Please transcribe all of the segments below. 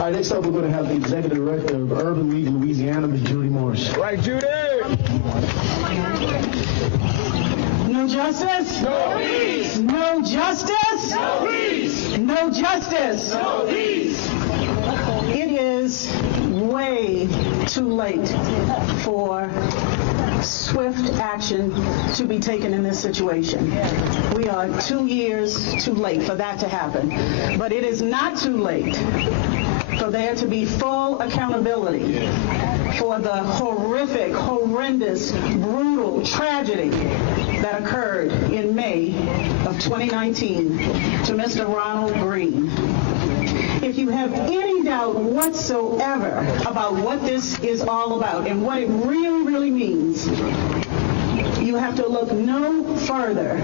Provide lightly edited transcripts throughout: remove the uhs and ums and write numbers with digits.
All right, next up we're going to have the Executive Director of Urban League Louisiana, Ms. Judy Morse. Right, Judy! No justice? No peace! No justice? No peace! No justice? No peace! It is way too late for swift action to be taken in this situation. We are 2 years too late for that to happen. But it is not too late for there to be full accountability for the horrific, horrendous, brutal tragedy that occurred in May of 2019 to Mr. Ronald Greene. If you have any doubt whatsoever about what this is all about and what it really, really means, you have to look no further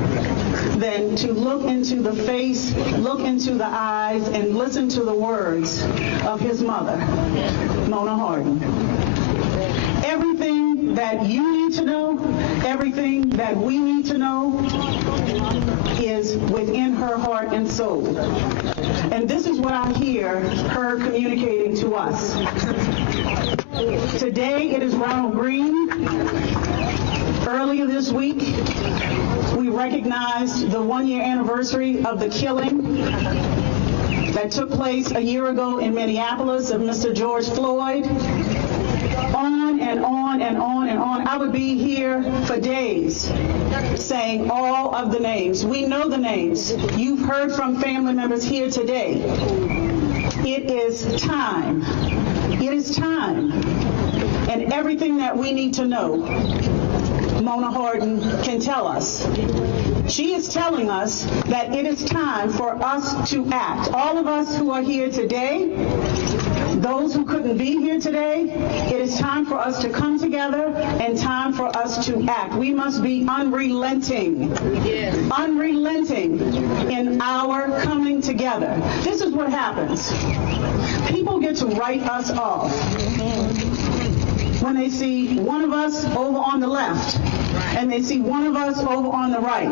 than to look into the face, look into the eyes, and listen to the words of his mother, Mona Hardin. Everything that you need to know, everything that we need to know is within her heart and soul. And this is what I hear her communicating to us. Today it is Ronald Greene. Earlier this week, we recognized the 1-year anniversary of the killing that took place a year ago in Minneapolis of Mr. George Floyd. On and on and on and on. I would be here for days saying all of the names. We know the names. You've heard from family members here today. It is time. It is time. And everything that we need to know, Mona Hardin can tell us. She is telling us that it is time for us to act. All of us who are here today, those who couldn't be here today, it is time for us to come together and time for us to act. We must be unrelenting, unrelenting in our coming together. This is what happens. People get to write us off when they see one of us over on the left and they see one of us over on the right.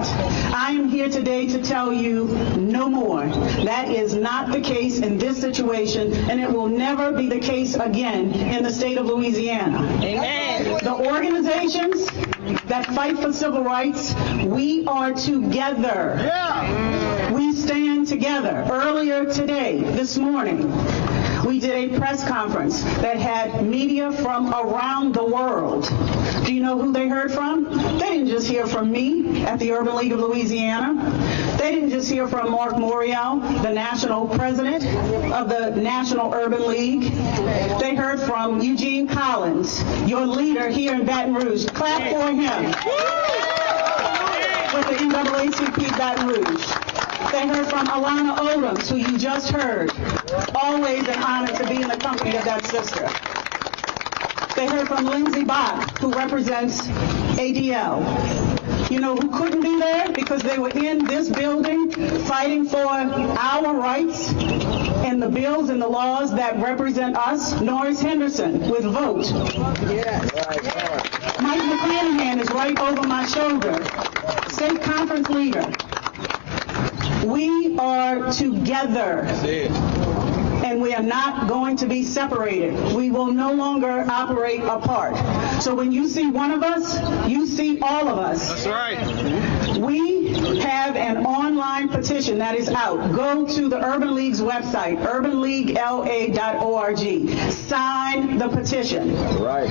I am here today to tell you no more. That is not the case in this situation, and it will never be the case again in the state of Louisiana. Amen. The organizations that fight for civil rights, we are together. Yeah. We stand together. Earlier today, this morning, we did a press conference that had media from around the world. Do you know who they heard from? They didn't just hear from me at the Urban League of Louisiana. They didn't just hear from Mark Morial, the national president of the National Urban League. They heard from Eugene Collins, your leader here in Baton Rouge. Clap for him. With the NAACP Baton Rouge. They heard from Alana Odoms, who you just heard. Always an honor to be in the company of that sister. They heard from Lindsey Bach, who represents ADL. You know who couldn't be there because they were in this building fighting for our rights and the bills and the laws that represent us? Norris Henderson with VOTE. Mike McClanahan is right over my shoulder. State conference leader. We are together, and we are not going to be separated. We will no longer operate apart. So when you see one of us, you see all of us. That's right. We have an online petition that is out. Go to the Urban League's website, urbanleaguela.org. Sign the petition. Right.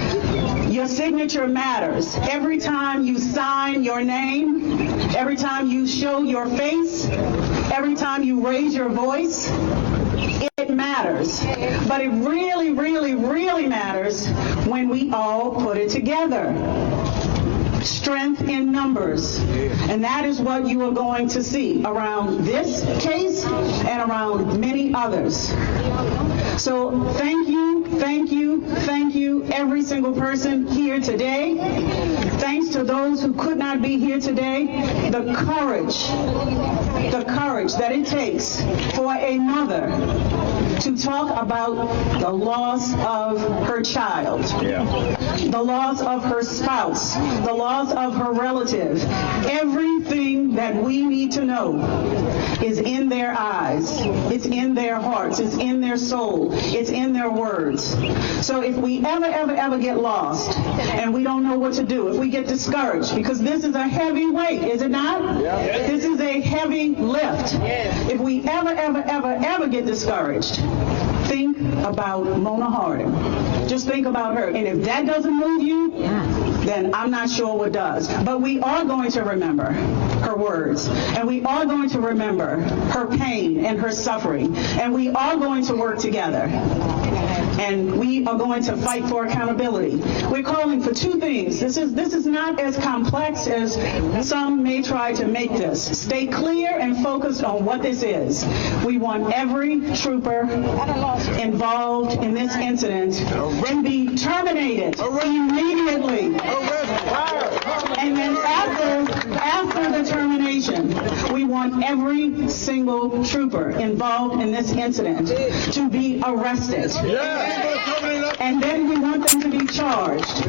Your signature matters. Every time you sign your name, every time you show your face, every time you raise your voice, it matters. But it really, really, really matters when we all put it together. Strength in numbers. And that is what you are going to see around this case and around many others. So thank you, thank you, thank you, every single person here today. Thanks to those who could not be here today. The courage that it takes for a mother to talk about the loss of her child, the loss of her spouse, the loss of her relative. Everything that we need to know is in their eyes, it's in their hearts, it's in their soul, it's in their words. So if we ever get lost and we don't know what to do, if we get discouraged, because this is a heavy weight, is it not? This is a heavy lift. If we ever get discouraged, think about Mona Harding. Just think about her. And if that doesn't move you, then I'm not sure what does. But we are going to remember her words. And we are going to remember her pain and her suffering. And we are going to work together. And we are going to fight for accountability. We're calling for two things. This is not as complex as some may try to make this. Stay clear and focused on what this is. We want every trooper involved in this incident to be terminated immediately. And then after the termination, we want every single trooper involved in this incident to be arrested. And then we want them to be charged.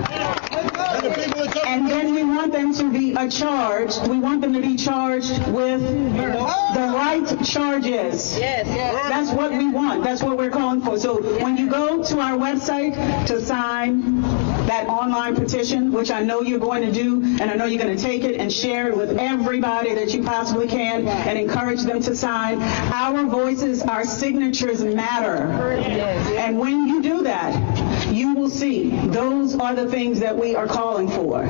And then we want them to be charged. We want them to be charged with the right charges. That's what we want. That's what we're calling for. So when you go to our website to sign that online petition, which I know you're going to do, and I know you're going to take it and share it with everybody that you possibly can and encourage them to sign. Our voices, our signatures matter. And when you do that, you will see those are the things that we are calling for.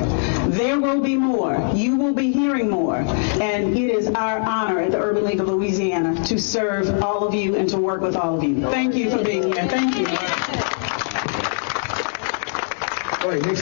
There will be more. You will be hearing more. And it is our honor at the Urban League of Louisiana to serve all of you and to work with all of you. Thank you for being here. Thank you. All right, next